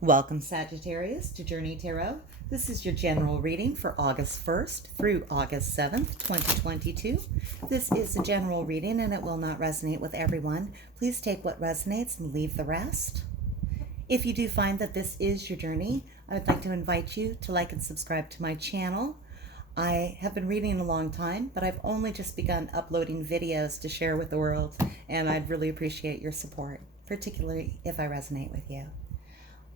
Welcome, Sagittarius, to Journey Tarot. This is your general reading for August 1st through August 7th, 2022. This is a general reading and it will not resonate with everyone. Please take what resonates and leave the rest. If you do find that this is your journey, I would like to invite you to like and subscribe to my channel. I have been reading a long time, but I've only just begun uploading videos to share with the world, and I'd really appreciate your support, particularly if I resonate with you.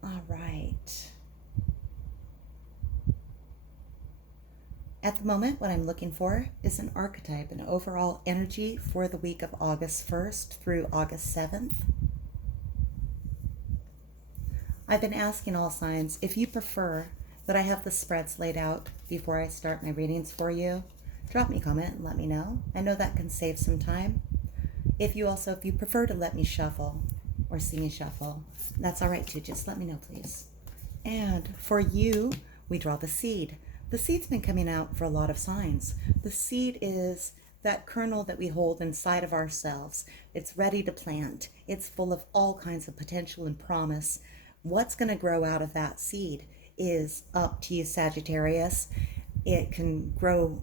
All right. At the moment, what I'm looking for is an archetype, an overall energy for the week of August 1st through August 7th. I've been asking all signs if you prefer that I have the spreads laid out before I start my readings for you. Drop me a comment and let me know. I know that can save some time. If you prefer to let me shuffle or see me shuffle, that's all right too. Just let me know, please. And for you, we draw the seed. The seed's been coming out for a lot of signs. The seed is that kernel that we hold inside of ourselves. It's ready to plant. It's full of all kinds of potential and promise. What's going to grow out of that seed is up to you, Sagittarius. It can grow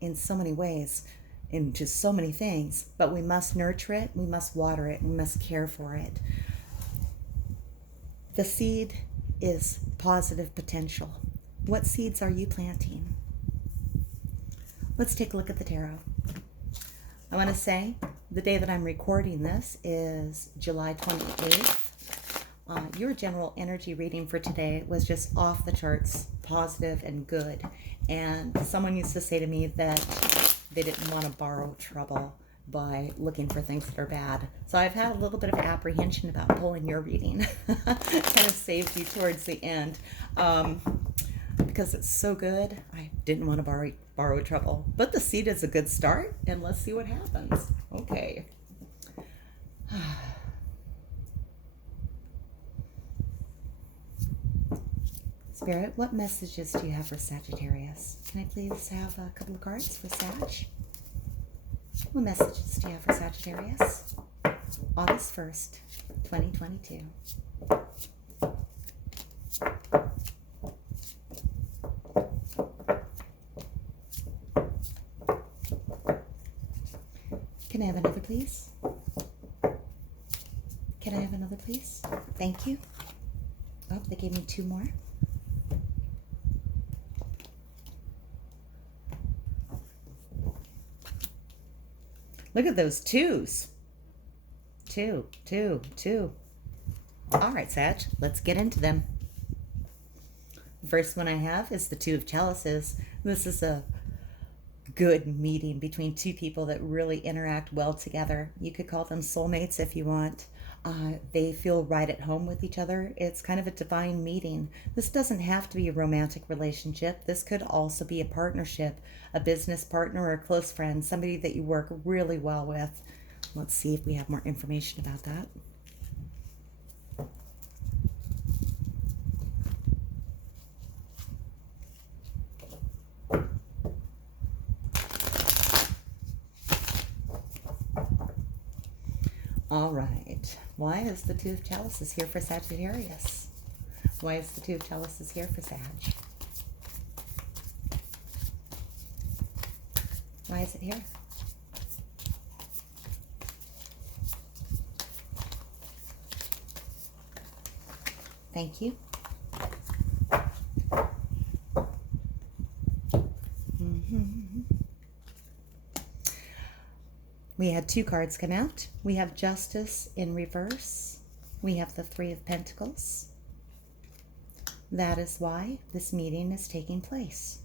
in so many ways, into so many things, but we must nurture it, we must water it, we must care for it. The seed is positive potential. What seeds are you planting? Let's take a look at the tarot. I want to say the day that I'm recording this is July 28th. Your general energy reading for today was just off the charts, positive and good. And someone used to say to me that they didn't want to borrow trouble by looking for things that are bad. So I've had a little bit of apprehension about pulling your reading. Kind of saved you towards the end. Because it's so good, I didn't want to borrow trouble. But the seed is a good start, and let's see what happens. Okay. Spirit, what messages do you have for Sagittarius? Can I please have a couple of cards for Sag? What messages do you have for Sagittarius? August 1st, 2022. Can I have another, please? Can I have another, please? Thank you. Oh, they gave me two more. Look at those twos. Two. All right, Sag, let's get into them. The first one I have is the Two of Chalices. This is a good meeting between two people that really interact well together. You could call them soulmates if you want. They feel right at home with each other. It's kind of a divine meeting. This doesn't have to be a romantic relationship. This could also be a partnership, a business partner or a close friend, somebody that you work really well with. Let's see if we have more information about that. All right. Why is the Two of Chalices here for Sagittarius? Why is the Two of Chalices here for Sag? Why is it here? Thank you. We had two cards come out. We have Justice in reverse. We have the Three of Pentacles. That is why this meeting is taking place.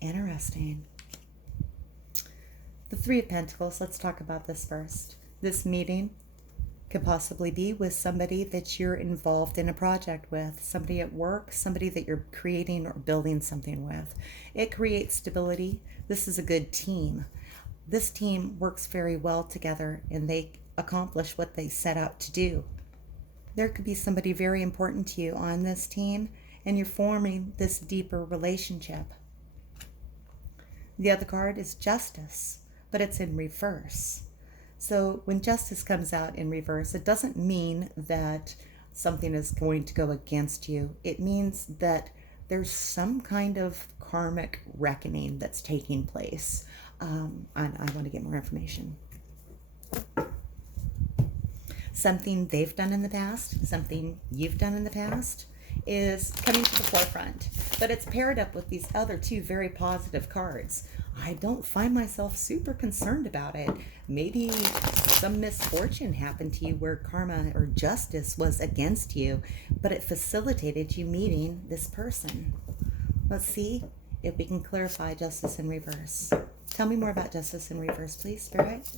Interesting. The Three of Pentacles, let's talk about this first. This meeting could possibly be with somebody that you're involved in a project with, somebody at work, somebody that you're creating or building something with. It creates stability. This is a good team. This team works very well together and they accomplish what they set out to do. There could be somebody very important to you on this team and you're forming this deeper relationship. The other card is Justice, but it's in reverse. So when Justice comes out in reverse, it doesn't mean that something is going to go against you. It means that there's some kind of karmic reckoning that's taking place. I want to get more information. Something they've done in the past, something you've done in the past is coming to the forefront. But it's paired up with these other two very positive cards. I don't find myself super concerned about it. Maybe some misfortune happened to you where karma or justice was against you, but it facilitated you meeting this person. Let's see if we can clarify justice in reverse. Tell me more about justice in reverse, please, Spirit.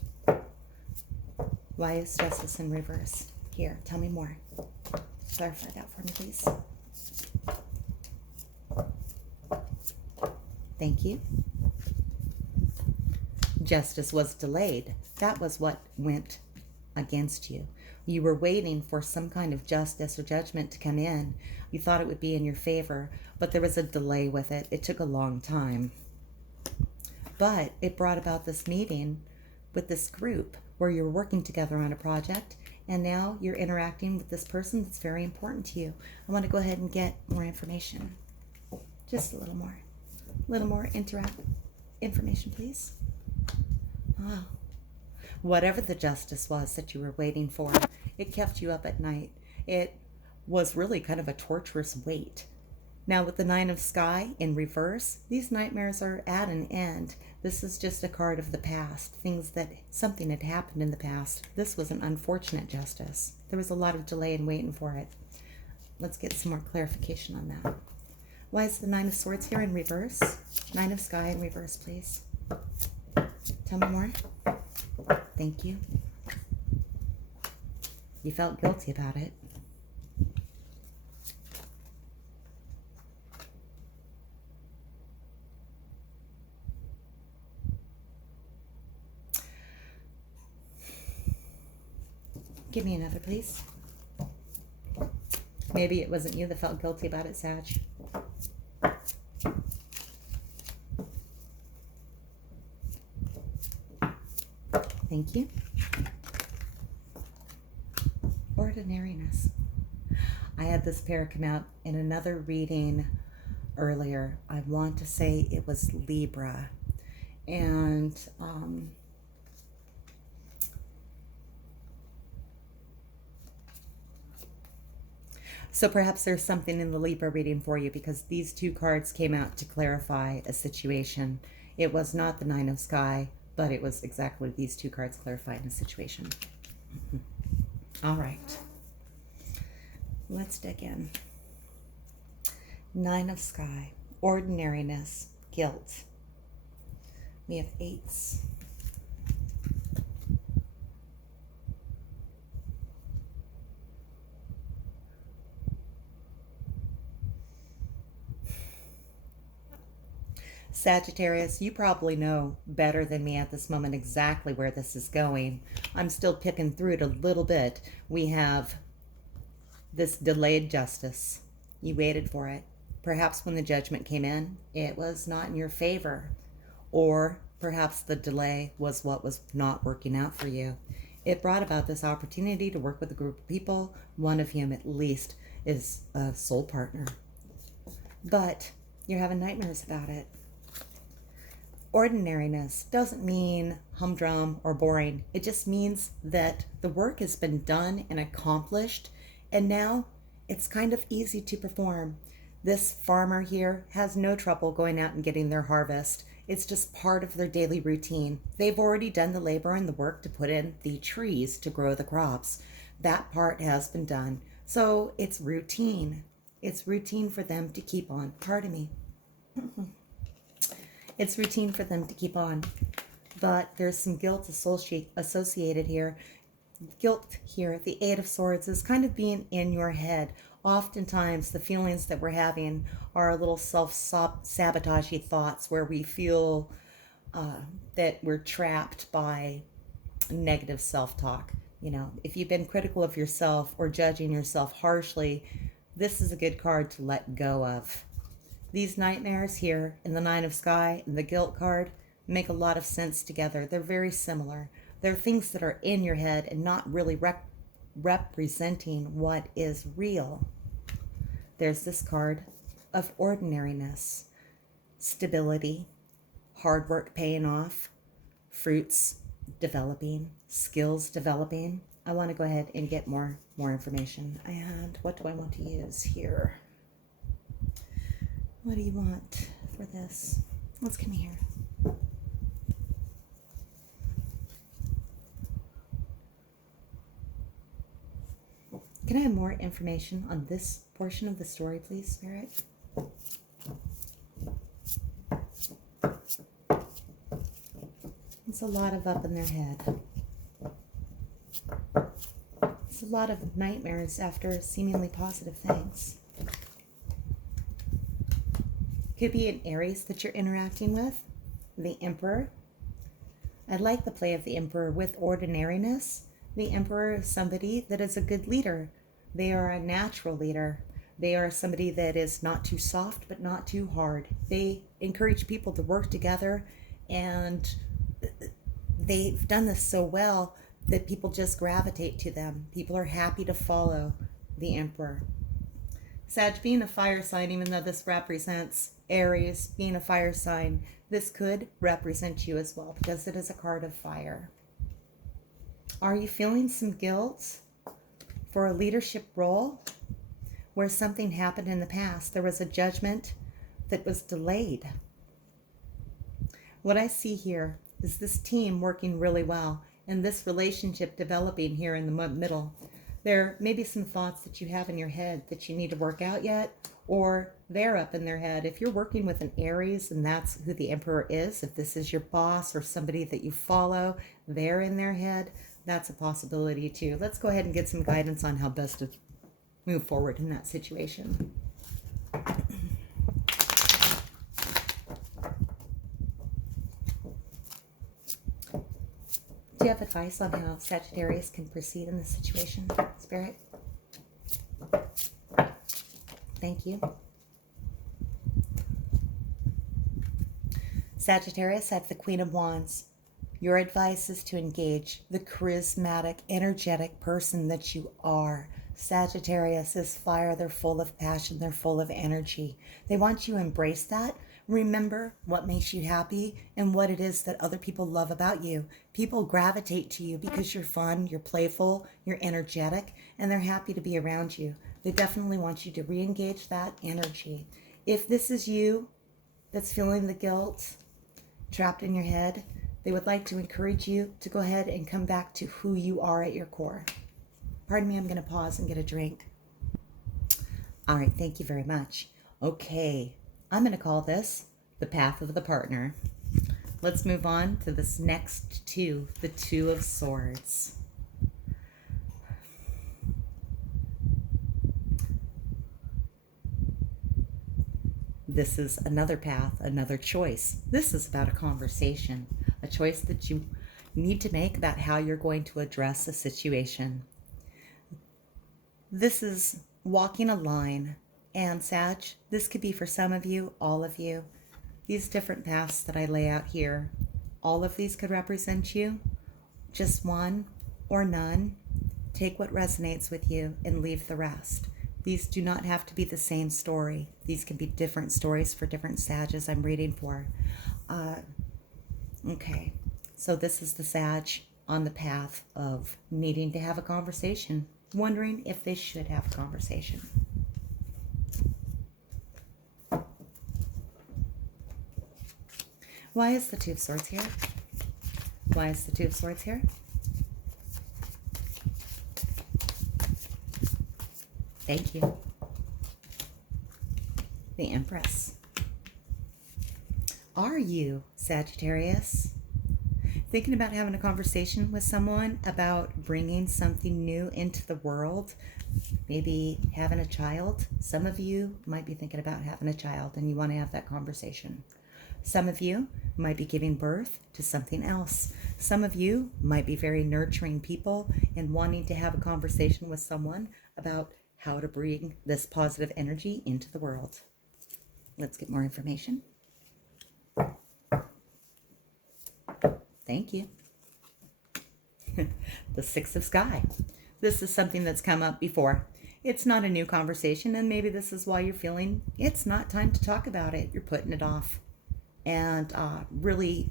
Why is justice in reverse? Here, tell me more. Clarify that for me, please. Thank you. Justice was delayed. That was what went against you. You were waiting for some kind of justice or judgment to come in. You thought it would be in your favor, but there was a delay with it. It took a long time. But it brought about this meeting with this group where you're working together on a project, and now you're interacting with this person that's very important to you. I want to go ahead and get more information. Just a little more. A little more information, please. Oh. Whatever the justice was that you were waiting for, it kept you up at night. It was really kind of a torturous wait. Now with the Nine of Sky in reverse, these nightmares are at an end. This is just a card of the past, something had happened in the past. This was an unfortunate justice. There was a lot of delay in waiting for it. Let's get some more clarification on that. Why is the Nine of Swords here in reverse? Nine of Sky in reverse, please. Tell me more. Thank you. You felt guilty about it. Give me another, please. Maybe it wasn't you that felt guilty about it, Sag. Thank you. Ordinariness. I had this pair come out in another reading earlier. I want to say it was Libra. And so perhaps there's something in the Libra reading for you, because these two cards came out to clarify a situation. It was not the Nine of Sky, but it was exactly these two cards clarifying a situation. All right. Let's dig in. Nine of Sky, ordinariness, guilt. We have eights. Sagittarius, you probably know better than me at this moment exactly where this is going. I'm still picking through it a little bit. We have this delayed justice. You waited for it. Perhaps when the judgment came in, it was not in your favor. Or perhaps the delay was what was not working out for you. It brought about this opportunity to work with a group of people. One of whom at least is a soul partner. But you're having nightmares about it. Ordinariness doesn't mean humdrum or boring. It just means that the work has been done and accomplished, and now it's kind of easy to perform. This farmer here has no trouble going out and getting their harvest. It's just part of their daily routine. They've already done the labor and the work to put in the trees to grow the crops. That part has been done. So it's routine. It's routine for them to keep on. Pardon me. It's routine for them to keep on. But there's some guilt associated here. Guilt here, the Eight of Swords, is kind of being in your head. Oftentimes, the feelings that we're having are a little self-sabotagey thoughts where we feel that we're trapped by negative self-talk. You know, if you've been critical of yourself or judging yourself harshly, this is a good card to let go of. These nightmares here in the Nine of Sky and the guilt card make a lot of sense together. They're very similar. They're things that are in your head and not really representing what is real. There's this card of ordinariness, stability, hard work paying off, fruits developing, skills developing. I want to go ahead and get more information. And what do I want to use here? What do you want for this? Let's come here. Can I have more information on this portion of the story, please, Spirit? It's a lot of up in their head. It's a lot of nightmares after seemingly positive things. Could be an Aries that you're interacting with, the Emperor. I like the play of the Emperor with ordinariness. The Emperor is somebody that is a good leader. They are a natural leader. They are somebody that is not too soft, but not too hard. They encourage people to work together, and they've done this so well that people just gravitate to them. People are happy to follow the Emperor. Sag being a fire sign, even though this represents Aries being a fire sign, this could represent you as well because it is a card of fire. Are you feeling some guilt for a leadership role where something happened in the past? There was a judgment that was delayed. What I see here is this team working really well and this relationship developing here in the middle. There may be some thoughts that you have in your head that you need to work out yet, or they're up in their head. If you're working with an Aries and that's who the Emperor is, if this is your boss or somebody that you follow, they're in their head, that's a possibility too. Let's go ahead and get some guidance on how best to move forward in that situation. Do you have advice on how Sagittarius can proceed in this situation, Spirit? Thank you. Sagittarius, I have the Queen of Wands. Your advice is to engage the charismatic, energetic person that you are. Sagittarius is fire. They're full of passion. They're full of energy. They want you to embrace that. Remember what makes you happy and what it is that other people love about you. People gravitate to you because you're fun, you're playful, you're energetic, and they're happy to be around you. They definitely want you to re-engage that energy. If this is you that's feeling the guilt, trapped in your head, they would like to encourage you to go ahead and come back to who you are at your core. Pardon me, I'm going to pause and get a drink. All right, thank you very much. Okay, I'm going to call this the path of the partner. Let's move on to this next two, the Two of Swords. This is another path, another choice. This is about a conversation, a choice that you need to make about how you're going to address a situation. This is walking a line. And Sag, this could be for some of you, all of you. These different paths that I lay out here, all of these could represent you. Just one or none. Take what resonates with you and leave the rest. These do not have to be the same story. These can be different stories for different Sages I'm reading for. Okay, so this is the Sag on the path of needing to have a conversation, wondering if they should have a conversation. Why is the Two of Swords here? Why is the Two of Swords here? Thank you. The Empress. Are you, Sagittarius, thinking about having a conversation with someone about bringing something new into the world? Maybe having a child? Some of you might be thinking about having a child and you want to have that conversation. Some of you might be giving birth to something else. Some of you might be very nurturing people and wanting to have a conversation with someone about how to bring this positive energy into the world. Let's get more information. Thank you. The Six of Sky. This is something that's come up before. It's not a new conversation, and maybe this is why you're feeling it's not time to talk about it. You're putting it off and really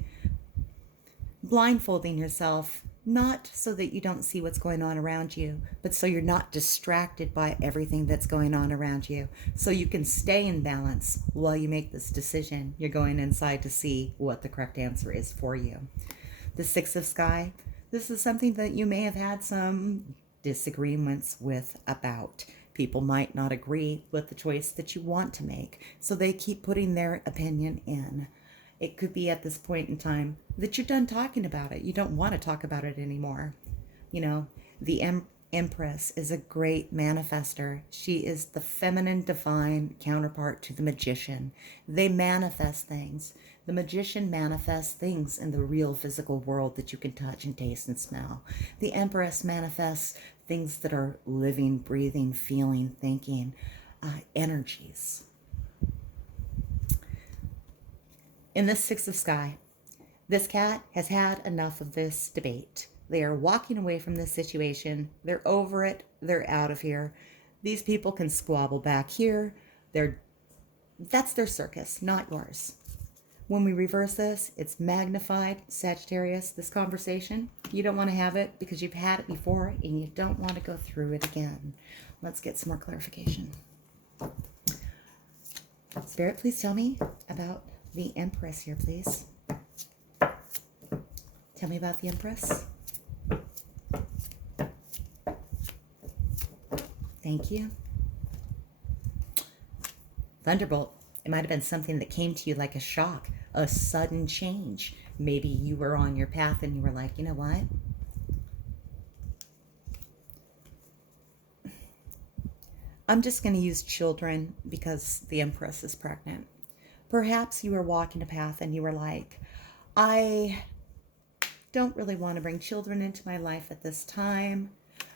blindfolding yourself, not so that you don't see what's going on around you, but so you're not distracted by everything that's going on around you. So you can stay in balance while you make this decision. You're going inside to see what the correct answer is for you. The Six of Sky, this is something that you may have had some disagreements with about. People might not agree with the choice that you want to make, so they keep putting their opinion in. It could be at this point in time that you're done talking about it. You don't want to talk about it anymore. You know, the Empress is a great manifester. She is the feminine divine counterpart to the magician. They manifest things. The magician manifests things in the real physical world that you can touch and taste and smell. The Empress manifests things that are living, breathing, feeling, thinking, energies. In this Six of Sky, this cat has had enough of this debate. They are walking away from this situation. They're over it. They're out of here. These people can squabble back here. That's their circus, not yours. When we reverse this, it's magnified, Sagittarius, this conversation. You don't want to have it because you've had it before and you don't want to go through it again. Let's get some more clarification. Spirit, please tell me about the Empress here, please. Tell me about the Empress. Thank you. Thunderbolt. It might have been something that came to you like a shock, a sudden change. Maybe you were on your path and you were like, you know what? I'm just going to use children because the Empress is pregnant. Perhaps you were walking a path and you were like, I don't really want to bring children into my life at this time.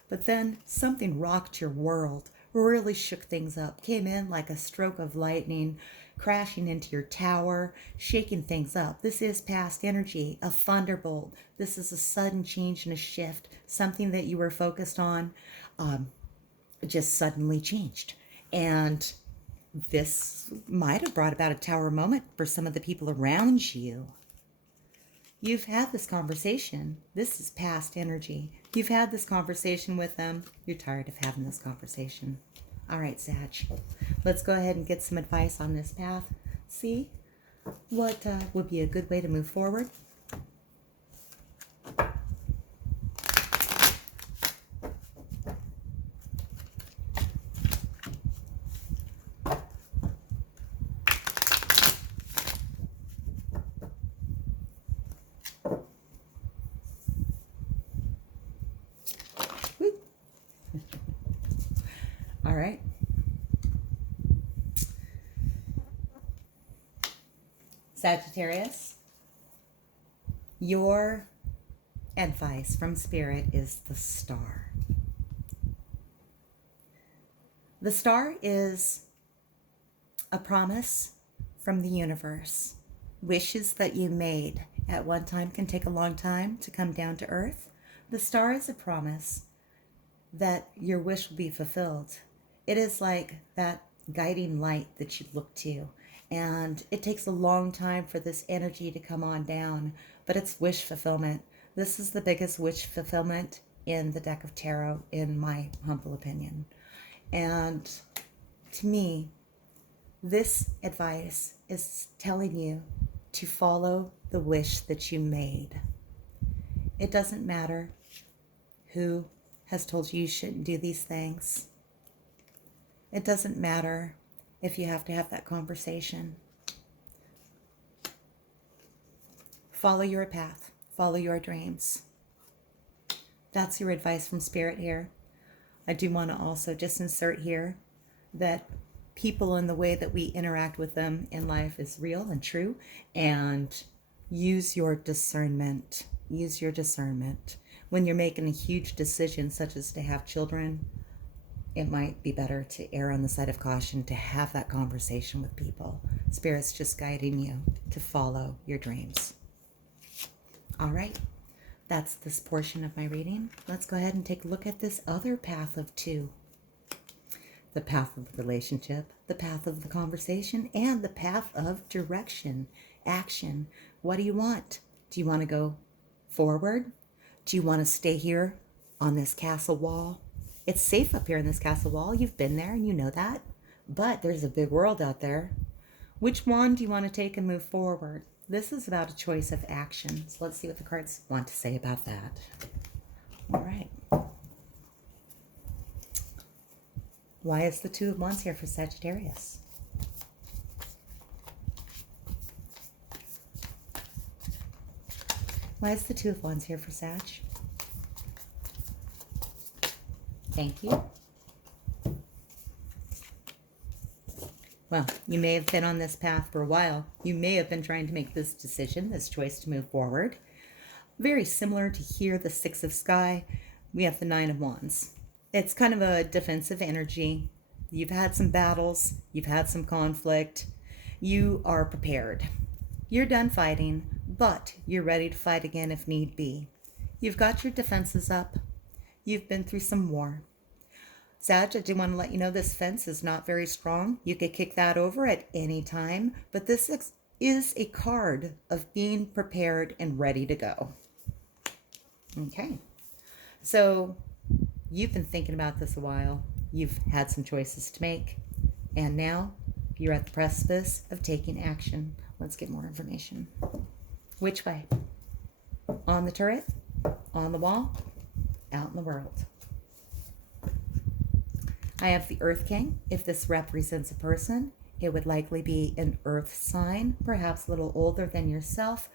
But then something rocked your world, really shook things up, came in like a stroke of lightning, crashing into your tower, shaking things up. This is past energy, a thunderbolt. This is a sudden change and a shift. Something that you were focused on just suddenly changed. And this might have brought about a tower moment for some of the people around you. You've had this conversation. This is past energy. You've had this conversation with them. You're tired of having this conversation. All right, Sag. Let's go ahead and get some advice on this path. See what would be a good way to move forward. All right. Sagittarius, your advice from Spirit is the star. The star is a promise from the universe. Wishes that you made at one time can take a long time to come down to earth. The star is a promise that your wish will be fulfilled. It is like that guiding light that you look to. And it takes a long time for this energy to come on down, but it's wish fulfillment. This is the biggest wish fulfillment in the deck of tarot, in my humble opinion. And to me, this advice is telling you to follow the wish that you made. It doesn't matter who has told you shouldn't do these things. It doesn't matter if you have to have that conversation. Follow your path. Follow your dreams. That's your advice from Spirit here. I do want to also just insert here that people and the way that we interact with them in life is real and true, and use your discernment. Use your discernment. When you're making a huge decision such as to have children, it might be better to err on the side of caution, to have that conversation with people. Spirit's just guiding you to follow your dreams. All right. That's this portion of my reading. Let's go ahead and take a look at this other path of two. The path of the relationship, the path of the conversation, and the path of direction, action. What do you want? Do you want to go forward? Do you want to stay here on this castle wall? It's safe up here in this castle wall. You've been there and you know that. But there's a big world out there. Which one do you want to take and move forward? This is about a choice of action. So let's see what the cards want to say about that. All right. Why is the Two of Wands here for Sagittarius? Why is the Two of Wands here for Sag? Thank you. Well, you may have been on this path for a while. You may have been trying to make this decision, this choice to move forward. Very similar to here, the Six of Sky. We have the Nine of Wands. It's kind of a defensive energy. You've had some battles. You've had some conflict. You are prepared. You're done fighting, but you're ready to fight again if need be. You've got your defenses up. You've been through some war. Sag, I do want to let you know this fence is not very strong. You could kick that over at any time, but this is a card of being prepared and ready to go. Okay, so you've been thinking about this a while. You've had some choices to make, and now you're at the precipice of taking action. Let's get more information. Which way? On the turret? On the wall? Out in the world? I have the Earth King. If this represents a person, it would likely be an earth sign, perhaps a little older than yourself.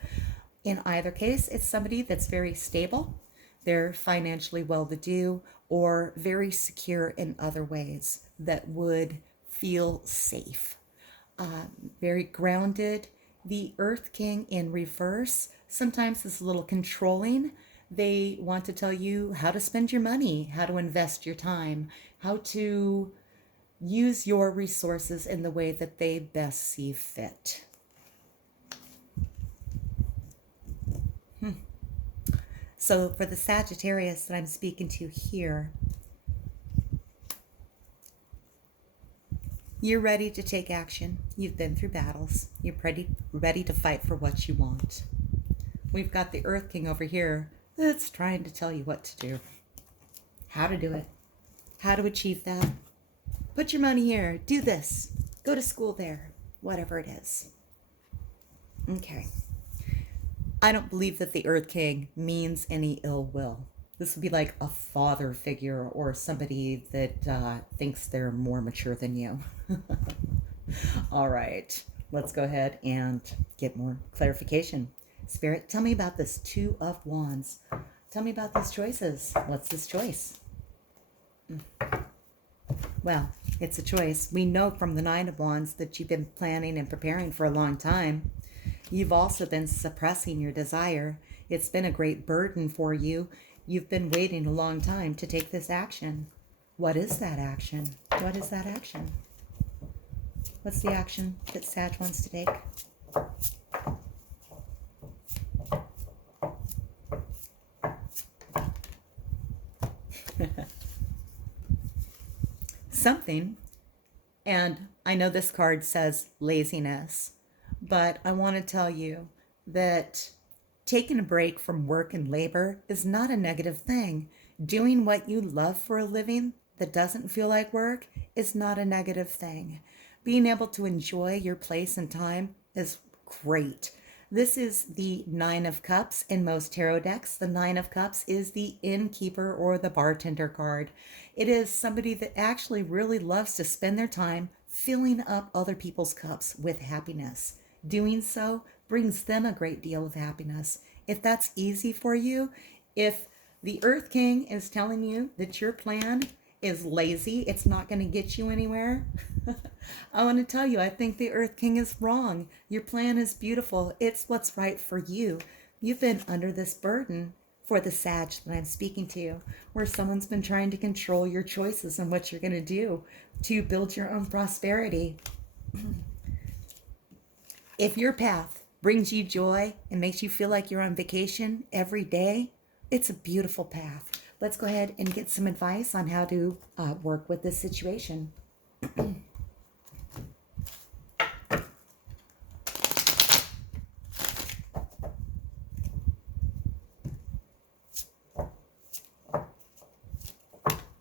In either case, it's somebody that's very stable. They're financially well-to-do or very secure in other ways that would feel safe. Very grounded. The Earth King in reverse sometimes is a little controlling. They want to tell you how to spend your money, how to invest your time, how to use your resources in the way that they best see fit. So for the Sagittarius that I'm speaking to here, you're ready to take action. You've been through battles. You're ready to fight for what you want. We've got the Earth King over here that's trying to tell you what to do, how to do it, how to achieve that. Put your money here, do this, go to school there, whatever it is. Okay. I don't believe that the Earth King means any ill will. This would be like a father figure or somebody that thinks they're more mature than you. All right, let's go ahead and get more clarification. Spirit, tell me about this Two of Wands. Tell me about these choices. What's this choice? Well, it's a choice. We know from the Nine of Wands that you've been planning and preparing for a long time. You've also been suppressing your desire. It's been a great burden for you. You've been waiting a long time to take this action. What is that action? What is that action? What's the action that Sag wants to take? Something, and I know this card says laziness, but I want to tell you that taking a break from work and labor is not a negative thing. Doing what you love for a living that doesn't feel like work is not a negative thing. Being able to enjoy your place and time is great. This is the Nine of Cups in most tarot decks. The Nine of Cups is the innkeeper or the bartender card. It is somebody that actually really loves to spend their time filling up other people's cups with happiness. Doing so brings them a great deal of happiness. If that's easy for you, if the Earth King is telling you that your plan is lazy, it's not going to get you anywhere, I want to tell you, I think the Earth King is wrong. Your plan is beautiful. It's what's right for you. You've been under this burden for the Sag that I'm speaking to, where someone's been trying to control your choices and what you're going to do to build your own prosperity. If your path brings you joy and makes you feel like you're on vacation every day, It's a beautiful path. Let's go ahead and get some advice on how to work with this situation.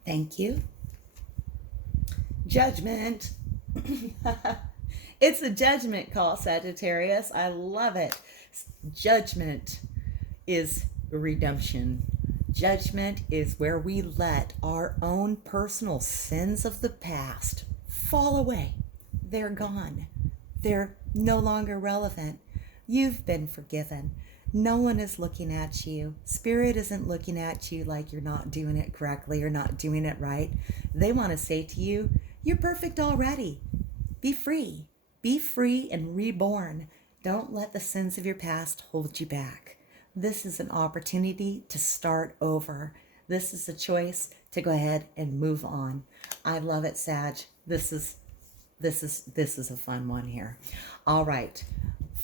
Thank you. Judgment. It's a judgment call, Sagittarius. I love it. Judgment is redemption. Judgment is where we let our own personal sins of the past fall away. They're gone. They're no longer relevant. You've been forgiven. No one is looking at you. Spirit isn't looking at you like you're not doing it correctly or not doing it right. They want to say to you, you're perfect already. Be free. Be free and reborn. Don't let the sins of your past hold you back. This is an opportunity to start over. This is a choice to go ahead and move on. I love it, Sag. This is a fun one here. All right.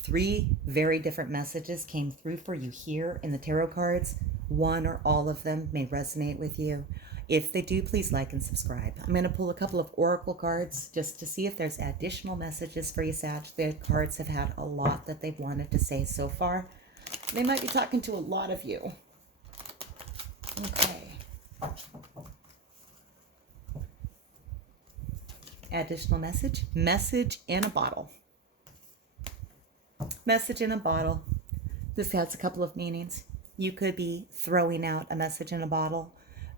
3 very different messages came through for you here in the tarot cards. One or all of them may resonate with you. If they do, please like and subscribe. I'm going to pull a couple of oracle cards just to see if there's additional messages for you, Sag. The cards have had a lot that they've wanted to say so far. They might be talking to a lot of you. Okay. Additional message. Message in a bottle. Message in a bottle. This has a couple of meanings. You could be throwing out a message in a bottle,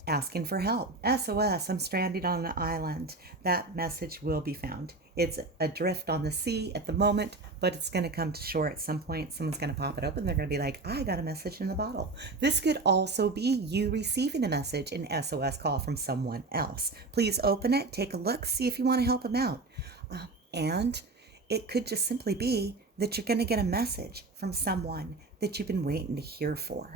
asking for help. SOS, I'm stranded on an island. That message will be found. It's adrift on the sea at the moment, but it's going to come to shore at some point. Someone's going to pop it open. They're going to be like, I got a message in the bottle. This could also be you receiving a message, an SOS call from someone else. Please open it, take a look, see if you want to help them out. And it could just simply be that you're going to get a message from someone that you've been waiting to hear from.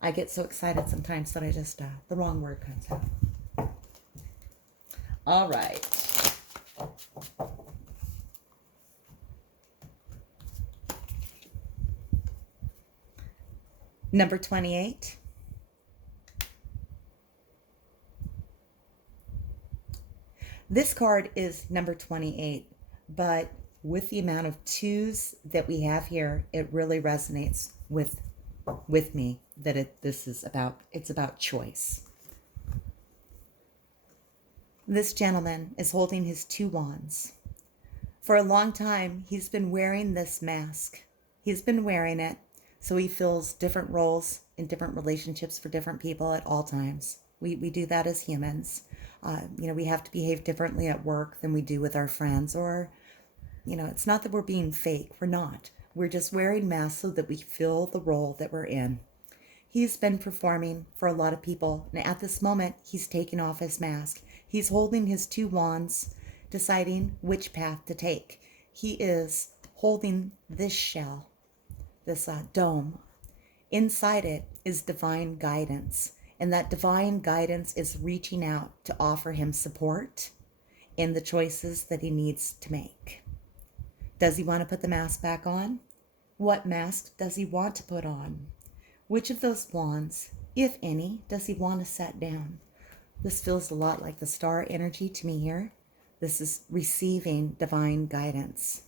I get so excited sometimes that I just, the wrong word comes out. All right. Number 28. This card is number 28, but with the amount of 2s that we have here, it really resonates with me that it's about choice. This gentleman is holding his 2 wands. For a long time, he's been wearing this mask. He's been wearing it so he fills different roles in different relationships for different people at all times. We do that as humans. We have to behave differently at work than we do with our friends, or, it's not that we're being fake. We're not. We're just wearing masks so that we fill the role that we're in. He's been performing for a lot of people, and at this moment, he's taking off his mask. He's holding his 2 wands, deciding which path to take. He is holding this shell, this dome. Inside it is divine guidance, and that divine guidance is reaching out to offer him support in the choices that he needs to make. Does he want to put the mask back on? What mask does he want to put on? Which of those wands, if any, does he want to set down? This feels a lot like the star energy to me here. This is receiving divine guidance.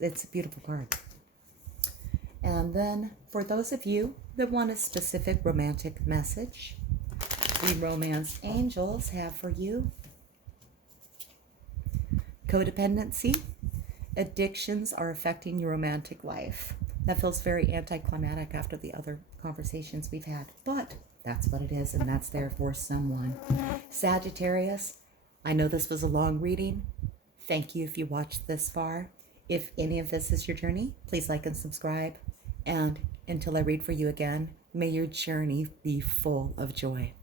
It's a beautiful card. And then for those of you that want a specific romantic message, the romance angels have for you codependency. Addictions are affecting your romantic life. That feels very anticlimactic after the other conversations we've had, but that's what it is, and that's there for someone. Sagittarius, I know this was a long reading. Thank you if you watched this far. If any of this is your journey, please like and subscribe. And until I read for you again, may your journey be full of joy.